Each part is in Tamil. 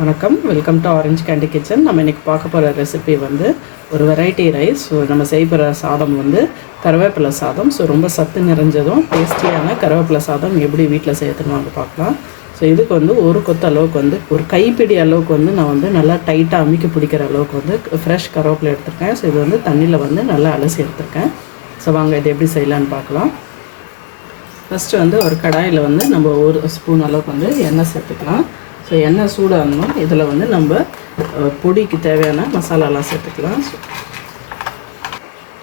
வணக்கம், welcome to orange candy kitchen. நம்ம இன்றைக்கி பார்க்க போகிற ரெசிபி வந்து ஒரு வெரைட்டி ரைஸ். ஸோ நம்ம செய்கிற சாதம் வந்து கருவேப்பிலை சாதம். ஸோ ரொம்ப சத்து நிறைஞ்சதும் டேஸ்டியான கருவேப்பிலை சாதம் எப்படி வீட்டில் செய்யறதுன்னு வந்து பார்க்கலாம். ஸோ இதுக்கு வந்து ஒரு கொத்து அளவுக்கு வந்து ஒரு கைப்பிடி அளவுக்கு வந்து நான் வந்து நல்லா டைட்டாக அமுக்கி பிடிக்கிற அளவுக்கு வந்து ஃப்ரெஷ் கருவேப்பிலை எடுத்திருக்கேன். ஸோ இது வந்து தண்ணியில் வந்து நல்லா அலசி எடுத்திருக்கேன். ஸோ வாங்க இது எப்படி செய்யலான்னு பார்க்கலாம். ஃபஸ்ட்டு வந்து ஒரு கடாயில் வந்து நம்ம ஒரு ஸ்பூன் அளவுக்கு வந்து எண்ணெய் சேர்த்துக்கலாம். ஸோ எண்ணெய் சூடாகணும். இதில் வந்து நம்ம பொடிக்கு தேவையான மசாலாலாம் சேர்த்துக்கலாம்.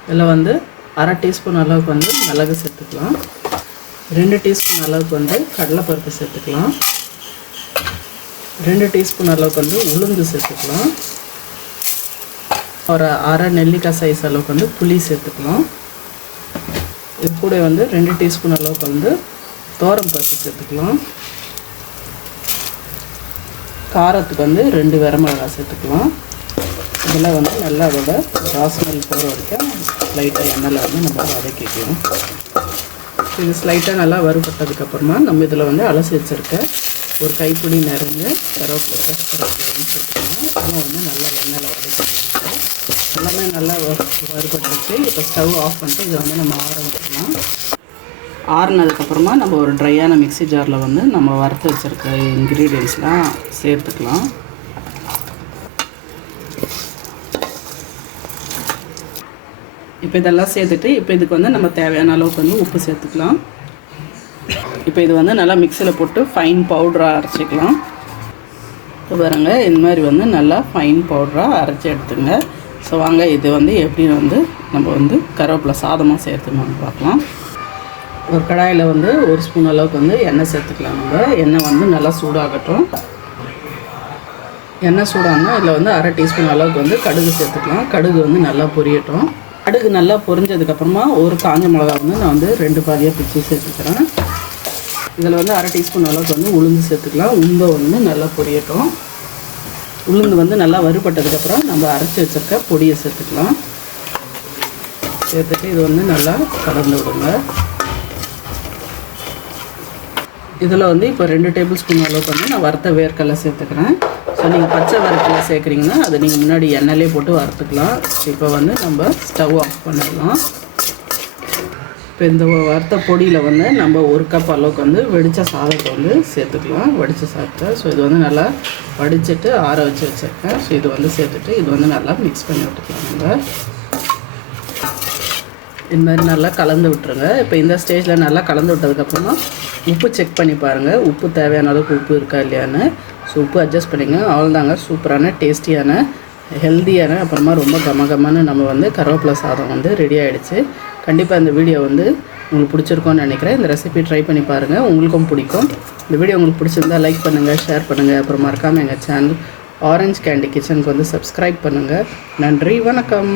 இதில் வந்து அரை டீஸ்பூன் அளவுக்கு வந்து மிளகு சேர்த்துக்கலாம். 2 டீஸ்பூன் அளவுக்கு வந்து கடலைப்பருப்பு சேர்த்துக்கலாம். 2 டீஸ்பூன் அளவுக்கு வந்து உளுந்து சேர்த்துக்கலாம். ஒரு அரை நெல்லிக்காய் சைஸ் அளவுக்கு வந்து புளி சேர்த்துக்கலாம். இது கூட வந்து 2 டீஸ்பூன் அளவுக்கு வந்து பருப்பு சேர்த்துக்கலாம். காரத்துக்கு வந்து 2 வரமிளகாய் சேர்த்துக்கலாம். இதெல்லாம் வந்து நல்லா அதோட ராஸ்மெல் போகிற வரைக்கும் லைட்டாக எண்ணெயில் வந்து நம்ம வதக்கிக்கலாம். இது ஸ்லைட்டாக நல்லா வறுபட்டதுக்கப்புறமா நம்ம இதில் வந்து அலசி வச்சுருக்க ஒரு கைப்பிடி நிறைஞ்ச கருவேப்பிலை சேர்த்துக்கலாம். அதெல்லாம் வந்து நல்லா எண்ணெயில் வதக்கிக்கலாம். எல்லாமே நல்லா வறுபட்டுருச்சு. இப்போ ஸ்டவ் ஆஃப் பண்ணிட்டு இதை வந்து நம்ம ஆற வச்சுக்கலாம். ஆறுனதுக்கப்புறமா நம்ம ஒரு ட்ரையான மிக்ஸி ஜாரில் வந்து நம்ம வறுத்து வச்சுருக்க இன்க்ரீடியன்ட்ஸ்லாம் சேர்த்துக்கலாம். இப்போ இதெல்லாம் சேர்த்துட்டு இப்போ இதுக்கு வந்து நம்ம தேவையான அளவுக்கு வந்து உப்பு சேர்த்துக்கலாம். இப்போ இது வந்து நல்லா மிக்சியில் போட்டு ஃபைன் பவுடராக அரைச்சிக்கலாம். இப்போ பாருங்க, இந்த மாதிரி வந்து நல்லா ஃபைன் பவுடராக அரைச்சி எடுத்துங்க. ஸோ வாங்க இது வந்து எப்படி வந்து நம்ம வந்து கருவேப்பிலை சாதமாக சேர்த்துக்கணும்னு பார்க்கலாம். ஒரு கடாயில் வந்து ஒரு ஸ்பூன் அளவுக்கு வந்து எண்ணெய் சேர்த்துக்கலாம். நம்ம எண்ணெய் வந்து நல்லா சூடாகட்டும். எண்ணெய் சூடானால் இதில் வந்து அரை டீஸ்பூன் அளவுக்கு வந்து கடுகு சேர்த்துக்கலாம். கடுகு வந்து நல்லா பொரியட்டும். கடுகு நல்லா பொரிஞ்சதுக்கப்புறமா ஒரு காஞ்ச மிளகா வந்து நான் வந்து 2 பாதியாக பிச்சு சேர்த்துக்கிறேன். இதில் வந்து அரை டீஸ்பூன் அளவுக்கு வந்து உளுந்து சேர்த்துக்கலாம். உளுந்தை வந்து நல்லா பொரியட்டும். உளுந்து வந்து நல்லா வறுபட்டதுக்கப்புறம் நம்ம அரைச்சி வச்சுருக்க பொடியை சேர்த்துக்கலாம். சேர்த்துட்டு இது வந்து நல்லா கலந்து விடுங்க. இதில் வந்து இப்போ 2 டேபிள் ஸ்பூன் அளவுக்கு வந்து நான் வறுத்த வேர்க்கடலை சேர்த்துக்கிறேன். ஸோ நீங்கள் பச்சை வேர்க்கடலை சேர்க்குறீங்கன்னா அதை நீங்கள் முன்னாடி எண்ணெயிலே போட்டு வறுத்துக்கலாம். இப்போ வந்து நம்ம ஸ்டவ் ஆஃப் பண்ணிடலாம். இப்போ இந்த வறுத்த பொடியில் வந்து நம்ம 1 கப் அளவுக்கு வந்து வெடித்த சாதத்தை வந்து சேர்த்துக்கலாம். வடித்த சாதத்தை ஸோ இது வந்து நல்லா வடிச்சிட்டு ஆற வச்சு வச்சுருக்கேன். ஸோ இது வந்து சேர்த்துட்டு இது வந்து நல்லா மிக்ஸ் பண்ணி விட்டுக்கலாம். நம்ம இந்த மாதிரி நல்லா கலந்து விட்டுருங்க. இப்போ இந்த ஸ்டேஜில் நல்லா கலந்து விட்டதுக்கப்புறமா உப்பு செக் பண்ணி பாருங்கள். உப்பு தேவையான அளவுக்கு உப்பு இருக்கா இல்லையான்னு. ஸோ உப்பு அட்ஜஸ்ட் பண்ணிங்க. அவ்வளோதாங்க, சூப்பரான டேஸ்டியான ஹெல்த்தியான அப்புறமா ரொம்ப கமகமான நம்ம வந்து கருவேப்பிலை சாதம் வந்து ரெடி ஆகிடுச்சு. கண்டிப்பாக இந்த வீடியோ வந்து உங்களுக்கு பிடிச்சிருக்கோன்னு நினைக்கிறேன். இந்த ரெசிபி ட்ரை பண்ணி பாருங்கள், உங்களுக்கும் பிடிக்கும். இந்த வீடியோ உங்களுக்கு பிடிச்சிருந்தால் லைக் பண்ணுங்கள், ஷேர் பண்ணுங்கள். அப்புறம் மறக்காமல் எங்கள் சேனல் ஆரஞ்ச் கேண்டி கிச்சனுக்கு வந்து சப்ஸ்கிரைப் பண்ணுங்கள். நன்றி, வணக்கம்.